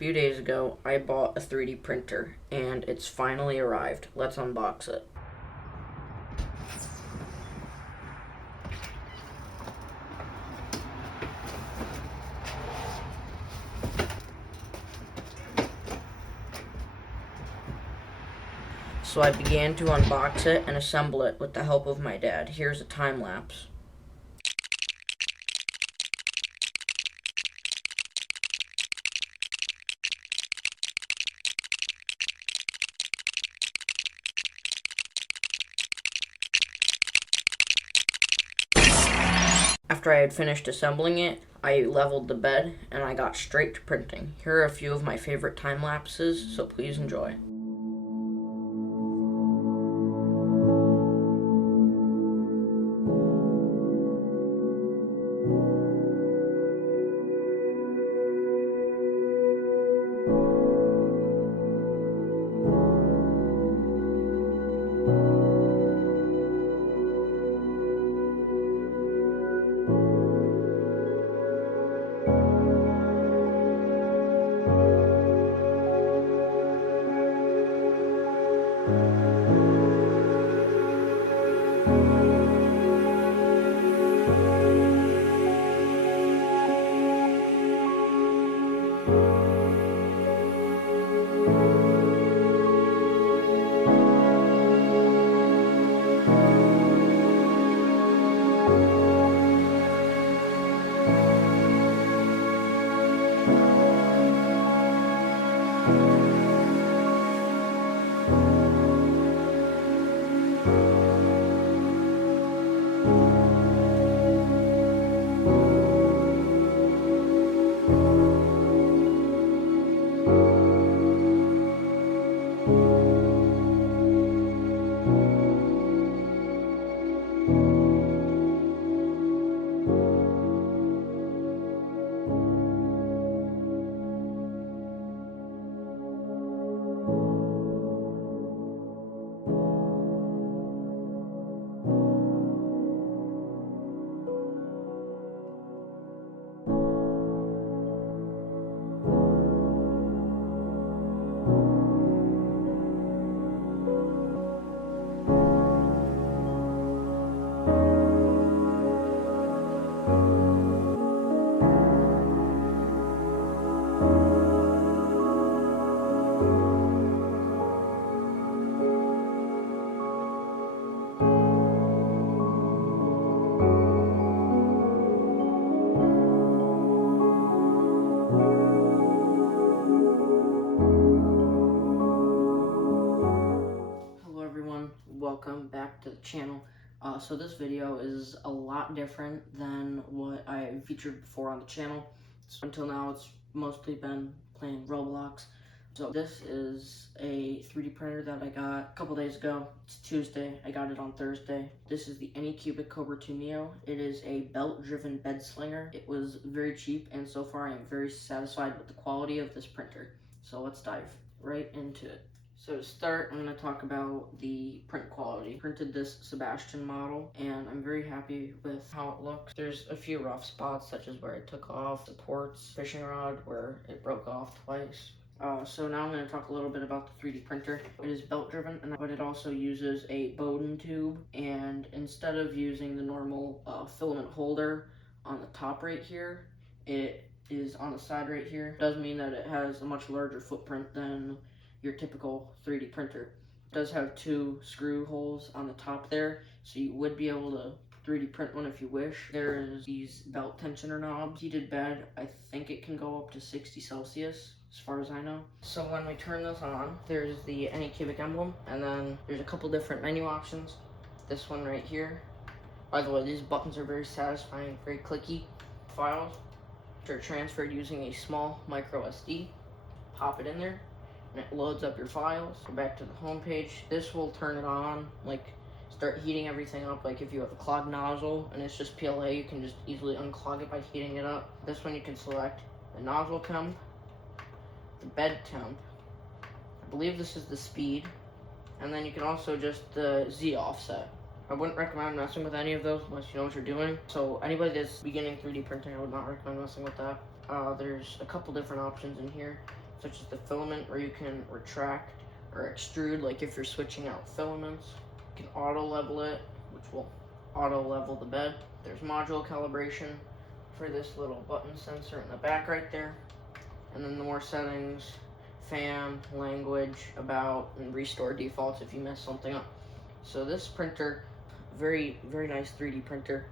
A few days ago, I bought a 3D printer, and it's finally arrived. Let's unbox it. So I began to unbox it and assemble it with the help of my dad. Here's a time lapse. After I had finished assembling it, I leveled the bed and I got straight to printing. Here are a few of my favorite time lapses, so please enjoy. Hello everyone, welcome back to the channel. So this video is a lot different than what I featured before on the channel. So until now it's mostly been playing Roblox. So this is a 3D printer that I got a couple days ago. It's Tuesday, I got it on Thursday. This is the Anycubic Kobra 2 Neo. It is a belt-driven bed slinger. It was very cheap, and so far I am very satisfied with the quality of this printer. So let's dive right into it. So to start, I'm going to talk about the print quality. I printed this Sebastian model, and I'm very happy with how it looks. There's a few rough spots, such as where it took off supports, fishing rod where it broke off twice. So now I'm going to talk a little bit about the 3D printer. It is belt driven, but it also uses a Bowden tube, and instead of using the normal filament holder on the top right here, it is on the side right here. It does mean that it has a much larger footprint than your typical 3D printer. It does have two screw holes on the top there, so you would be able to 3D print one if you wish. There's these belt tensioner knobs. Heated bed, I think it can go up to 60 Celsius, as far as I know. So when we turn this on, there's the Anycubic emblem, and then there's a couple different menu options. This one right here. By the way, these buttons are very satisfying, very clicky. Files, which are transferred using a small micro SD. Pop it in there, and it loads up your files. Go back to the home page. This will turn it on, like start heating everything up. Like if you have a clogged nozzle and it's just PLA, you can just easily unclog it by heating it up. This one you can select the nozzle temp, the bed temp. I believe this is the speed, and then you can also just the Z offset. I wouldn't recommend messing with any of those unless you know what you're doing. So anybody that's beginning 3D printing, I would not recommend messing with that. There's a couple different options in here. such as the filament, where you can retract or extrude, like if you're switching out filaments. You can auto level it, which will auto level the bed. There's module calibration for this little button sensor in the back right there. And then the more settings, fan, language, about, and restore defaults if you mess something up. So this printer, very nice 3D printer.